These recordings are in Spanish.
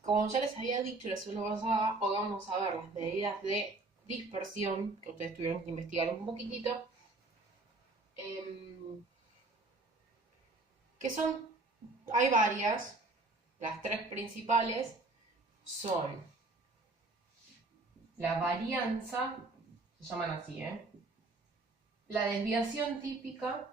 Como ya les había dicho la semana pasada, hoy vamos a ver las medidas de dispersión, que ustedes tuvieron que investigar un poquitito, em, que son, hay varias, las tres principales son la varianza, se llaman así, la desviación típica,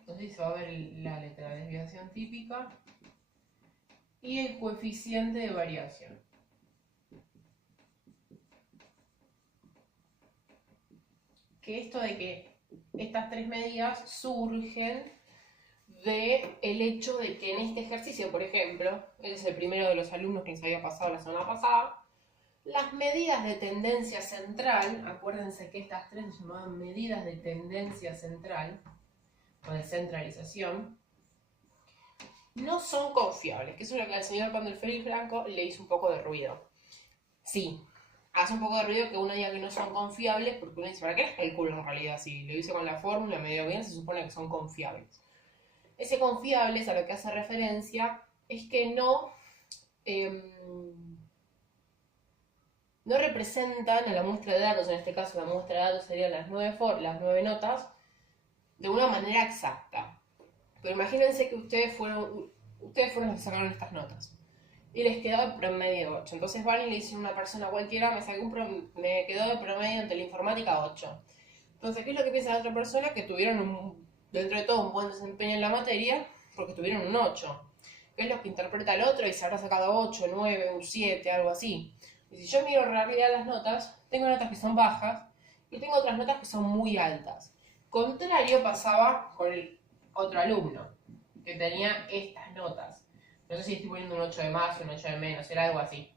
entonces se va a ver la letra de desviación típica, y el coeficiente de variación. Que esto de que estas tres medidas surgen del hecho de que en este ejercicio, por ejemplo, ese es el primero de los alumnos que les había pasado la semana pasada, las medidas de tendencia central, acuérdense que estas tres se llamaban medidas de tendencia central, o de centralización, no son confiables, que eso es lo que al señor Pandolferi Franco le hizo un poco de ruido. Sí, hace un poco de ruido que uno diga que no son confiables, porque uno dice, ¿para qué las calculo en realidad? Si lo hice con la fórmula, me dio bien, se supone que son confiables. Ese confiables a lo que hace referencia es que no representan a la muestra de datos, en este caso la muestra de datos serían las nueve notas, de una manera exacta. Pero imagínense que ustedes fueron los que sacaron estas notas y les quedó el promedio 8. Entonces van y le dicen a una persona cualquiera, me quedó de promedio en teleinformática 8. Entonces, ¿qué es lo que piensa la otra persona? Que tuvieron dentro de todo un buen desempeño en la materia porque tuvieron un 8. ¿Qué es lo que interpreta el otro? Y se habrá sacado 8, 9, un 7, algo así. Y si yo miro en realidad las notas, tengo notas que son bajas y tengo otras notas que son muy altas. Contrario pasaba con el otro alumno, que tenía estas notas. No sé si estoy poniendo un 8 de más o un 8 de menos, era algo así.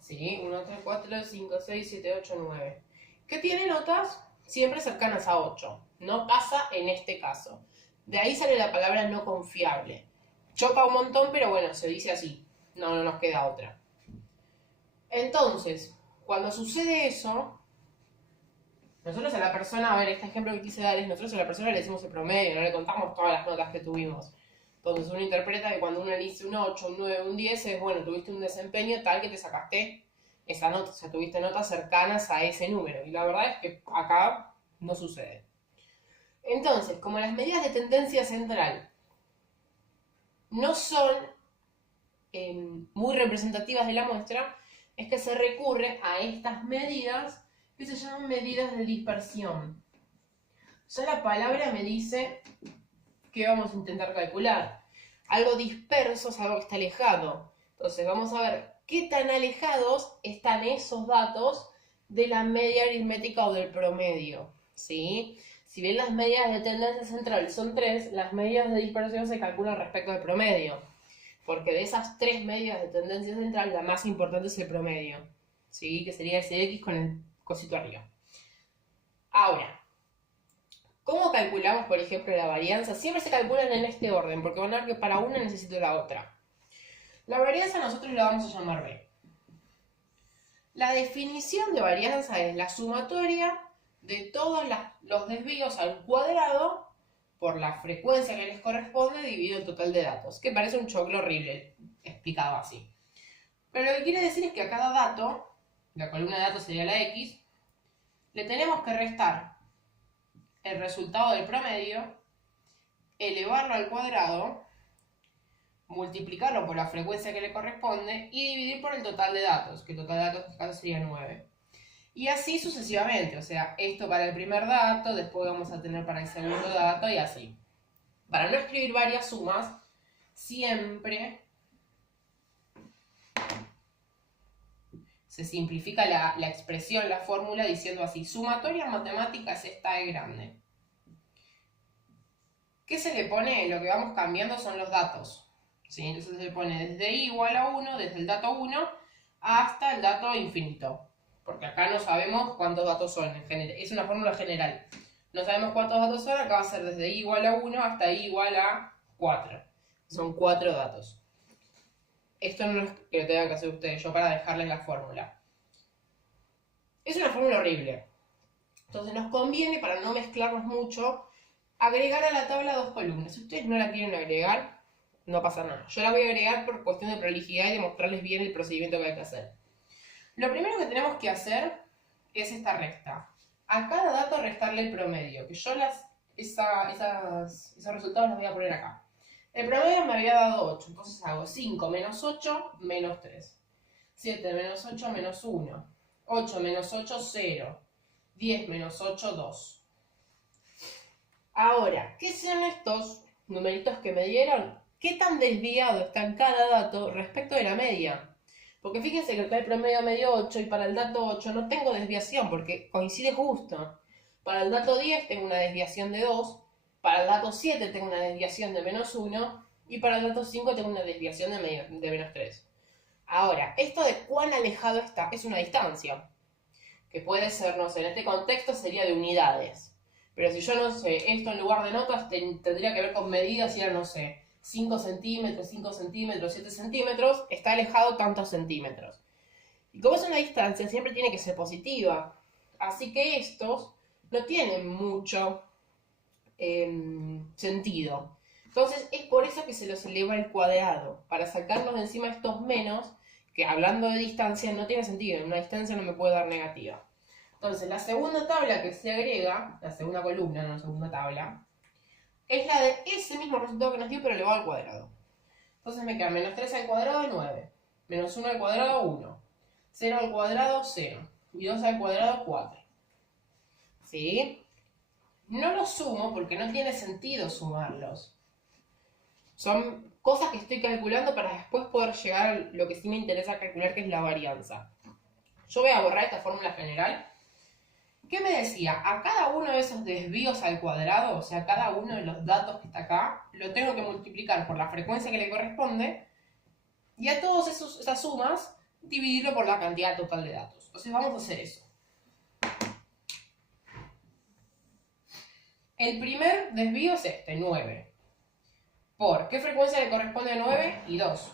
Sí, 1, 3, 4, 5, 6, 7, 8, 9. Que tiene notas siempre cercanas a 8. No pasa en este caso. De ahí sale la palabra no confiable. Choca un montón, pero bueno, se dice así. No nos queda otra. Entonces, cuando sucede eso, nosotros a la persona, a ver, este ejemplo que quise dar es, nosotros a la persona le decimos el promedio, no le contamos todas las notas que tuvimos. Entonces uno interpreta que cuando uno le dice un 8, un 9, un 10, es bueno, tuviste un desempeño tal que te sacaste esa nota, o sea, tuviste notas cercanas a ese número. Y la verdad es que acá no sucede. Entonces, como las medidas de tendencia central no son muy representativas de la muestra, es que se recurre a estas medidas que se llaman medidas de dispersión. Ya la palabra me dice que vamos a intentar calcular. Algo disperso es algo que está alejado. Entonces vamos a ver qué tan alejados están esos datos de la media aritmética o del promedio. ¿Sí? Si bien las medidas de tendencia central son 3, las medidas de dispersión se calculan respecto al promedio. Porque de esas 3 medidas de tendencia central, la más importante es el promedio. ¿Sí? Que sería ese X con el cosito arriba. Ahora, ¿cómo calculamos, por ejemplo, la varianza? Siempre se calculan en este orden, porque van a ver que para una necesito la otra. La varianza nosotros la vamos a llamar B. La definición de varianza es la sumatoria de todos los desvíos al cuadrado por la frecuencia que les corresponde dividido el total de datos, que parece un choclo horrible explicado así. Pero lo que quiere decir es que a cada dato, la columna de datos sería la X, le tenemos que restar el resultado del promedio, elevarlo al cuadrado, multiplicarlo por la frecuencia que le corresponde y dividir por el total de datos, que el total de datos en este caso sería 9. Y así sucesivamente, o sea, esto para el primer dato, después vamos a tener para el segundo dato y así. Para no escribir varias sumas, siempre se simplifica la expresión, la fórmula, diciendo así: sumatoria en matemáticas es esta E grande. ¿Qué se le pone? Lo que vamos cambiando son los datos. ¿Sí? Entonces se le pone desde i igual a 1, desde el dato 1 hasta el dato infinito. Porque acá no sabemos cuántos datos son. Es una fórmula general. No sabemos cuántos datos son, acá va a ser desde i igual a 1 hasta i igual a 4. Son 4 datos. Esto no es que lo tengan que hacer ustedes, yo para dejarles la fórmula. Es una fórmula horrible. Entonces nos conviene, para no mezclarnos mucho, agregar a la tabla dos columnas. Si ustedes no la quieren agregar, no pasa nada. Yo la voy a agregar por cuestión de prolijidad y de mostrarles bien el procedimiento que hay que hacer. Lo primero que tenemos que hacer es esta resta. A cada dato restarle el promedio, que yo esos resultados los voy a poner acá. El promedio me había dado 8, entonces hago 5 menos 8 menos 3. 7 menos 8 menos 1. 8 menos 8, 0. 10 menos 8, 2. Ahora, ¿qué son estos numeritos que me dieron? ¿Qué tan desviado está en cada dato respecto de la media? Porque fíjense que acá el promedio me dio 8 y para el dato 8 no tengo desviación porque coincide justo. Para el dato 10 tengo una desviación de 2, para el dato 7 tengo una desviación de menos 1 y para el dato 5 tengo una desviación de menos 3. Ahora, esto de cuán alejado está es una distancia, que puede ser, no sé, en este contexto sería de unidades. Pero si yo no sé, esto en lugar de notas tendría que ver con medidas y era, no sé, 5 centímetros, 5 centímetros, 7 centímetros, está alejado tantos centímetros. Y como es una distancia, siempre tiene que ser positiva. Así que estos no tienen mucho sentido. Entonces es por eso que se los eleva al cuadrado, para sacarnos de encima estos menos, que hablando de distancia no tiene sentido, en una distancia no me puede dar negativa. Entonces la segunda tabla que se agrega, la segunda columna, no la segunda tabla, es la de ese mismo resultado que nos dio, pero elevado al cuadrado. Entonces me queda menos 3 al cuadrado 9, menos 1 al cuadrado 1, 0 al cuadrado 0 y 2 al cuadrado 4. ¿Sí? No los sumo porque no tiene sentido sumarlos. Son cosas que estoy calculando para después poder llegar a lo que sí me interesa calcular, que es la varianza. Yo voy a borrar esta fórmula general. ¿Qué me decía? A cada uno de esos desvíos al cuadrado, o sea, cada uno de los datos que está acá, lo tengo que multiplicar por la frecuencia que le corresponde y a todas esas sumas dividirlo por la cantidad total de datos. Entonces vamos a hacer eso. El primer desvío es este, 9. ¿Por qué frecuencia le corresponde a 9? Y 2.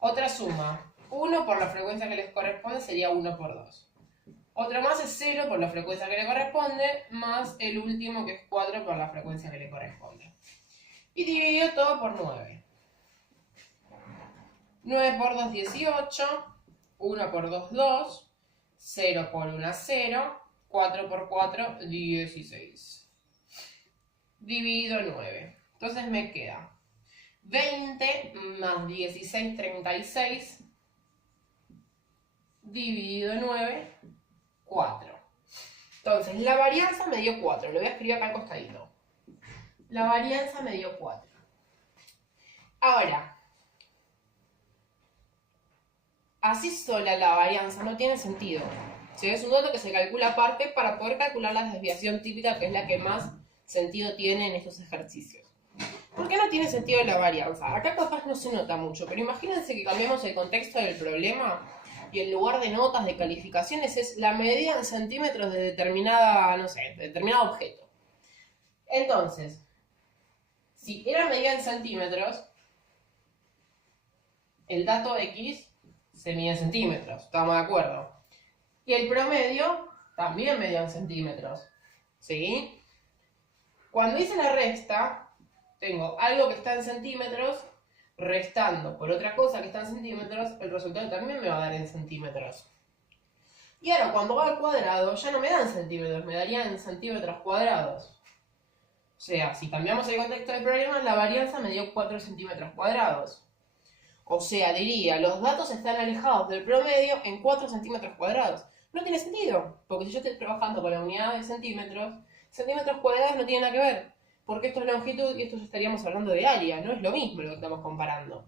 Otra suma, 1 por la frecuencia que les corresponde sería 1 por 2. Otra más es 0 por la frecuencia que le corresponde, más el último que es 4 por la frecuencia que le corresponde. Y dividido todo por 9. 9 por 2, 18. 1 por 2, 2. 0 por 1, 0. 4 por 4, 16. Dividido 9. Entonces me queda 20 más 16, 36. Dividido 9, 4. Entonces, la varianza me dio 4. Lo voy a escribir acá al costadito. La varianza me dio 4. Ahora, así sola la varianza no tiene sentido. ¿Sí? Es un dato que se calcula aparte para poder calcular la desviación típica, que es la que más sentido tiene en estos ejercicios. ¿Por qué no tiene sentido la varianza? Acá capaz no se nota mucho, pero imagínense que cambiamos el contexto del problema y en lugar de notas, de calificaciones, es la medida en centímetros de determinada, no sé, de determinado objeto. Entonces, si era medida en centímetros, el dato X se mide en centímetros, ¿estamos de acuerdo? Y el promedio también medía en centímetros, ¿sí? Cuando hice la resta, tengo algo que está en centímetros restando por otra cosa que está en centímetros, el resultado también me va a dar en centímetros. Y ahora cuando va al cuadrado ya no me dan centímetros, me darían en centímetros cuadrados. O sea, si cambiamos el contexto del problema, la varianza me dio 4 centímetros cuadrados. O sea, diría, los datos están alejados del promedio en 4 centímetros cuadrados. No tiene sentido, porque si yo estoy trabajando con la unidad de centímetros, centímetros cuadrados no tienen nada que ver. Porque esto es longitud y esto ya estaríamos hablando de área, no es lo mismo lo que estamos comparando.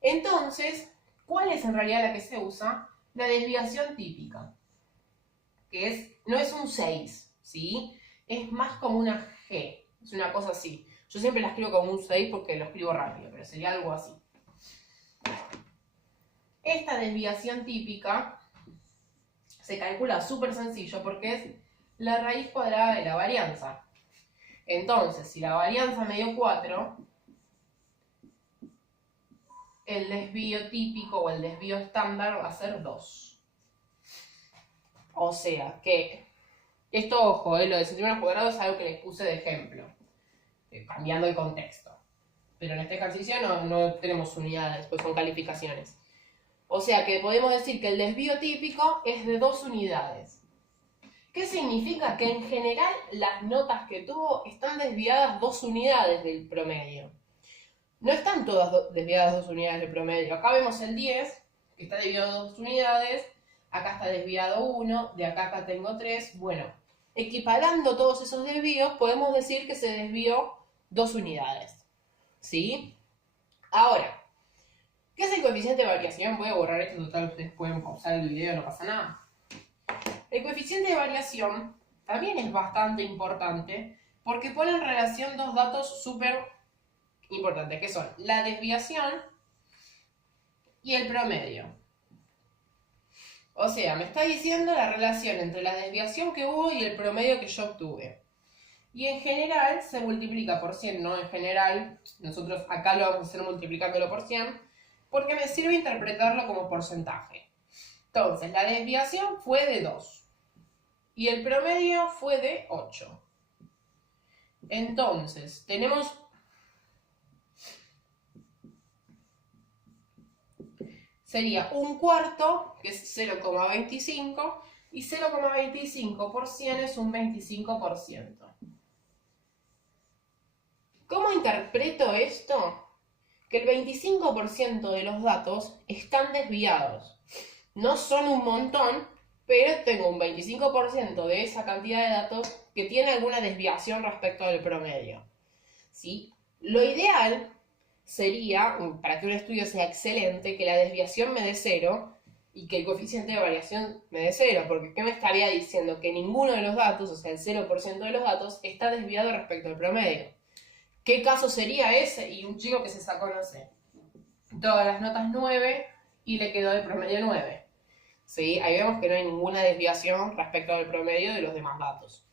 Entonces, ¿cuál es en realidad la que se usa? La desviación típica, que no es un 6, ¿sí? Es más como una G, es una cosa así. Yo siempre la escribo como un 6 porque lo escribo rápido, pero sería algo así. Esta desviación típica se calcula súper sencillo porque es la raíz cuadrada de la varianza. Entonces, si la varianza me dio 4, el desvío típico o el desvío estándar va a ser 2. O sea que Esto, ojo, lo de centímetros cuadrados es algo que les puse de ejemplo, cambiando el contexto. Pero en este ejercicio no tenemos unidades, pues son calificaciones. O sea que podemos decir que el desvío típico es de 2 unidades. ¿Qué significa? Que en general las notas que tuvo están desviadas 2 unidades del promedio. No están todas desviadas 2 unidades del promedio. Acá vemos el 10, que está desviado 2 unidades. Acá está desviado 1, de acá tengo 3. Bueno, equiparando todos esos desvíos, podemos decir que se desvió 2 unidades. ¿Sí? Ahora, ¿qué es el coeficiente de variación? Voy a borrar esto, total, ustedes pueden pausar el video, no pasa nada. El coeficiente de variación también es bastante importante porque pone en relación dos datos súper importantes, que son la desviación y el promedio. O sea, me está diciendo la relación entre la desviación que hubo y el promedio que yo obtuve. Y en general se multiplica por 100, no en general, nosotros acá lo vamos a hacer multiplicándolo por 100, porque me sirve interpretarlo como porcentaje. Entonces, la desviación fue de 2 y el promedio fue de 8. Entonces, tenemos sería un cuarto, que es 0,25, y 0,25 por 100 es un 25%. ¿Cómo interpreto esto? Que el 25% de los datos están desviados. No son un montón, pero tengo un 25% de esa cantidad de datos que tiene alguna desviación respecto al promedio. ¿Sí? Lo ideal sería, para que un estudio sea excelente, que la desviación me dé 0 y que el coeficiente de variación me dé 0, porque ¿qué me estaría diciendo? Que ninguno de los datos, o sea, el 0% de los datos, está desviado respecto al promedio. ¿Qué caso sería ese? Y un chico que se sacó, no sé, todas las notas 9 y le quedó de promedio 9. ¿Sí? Ahí vemos que no hay ninguna desviación respecto al promedio de los demás datos.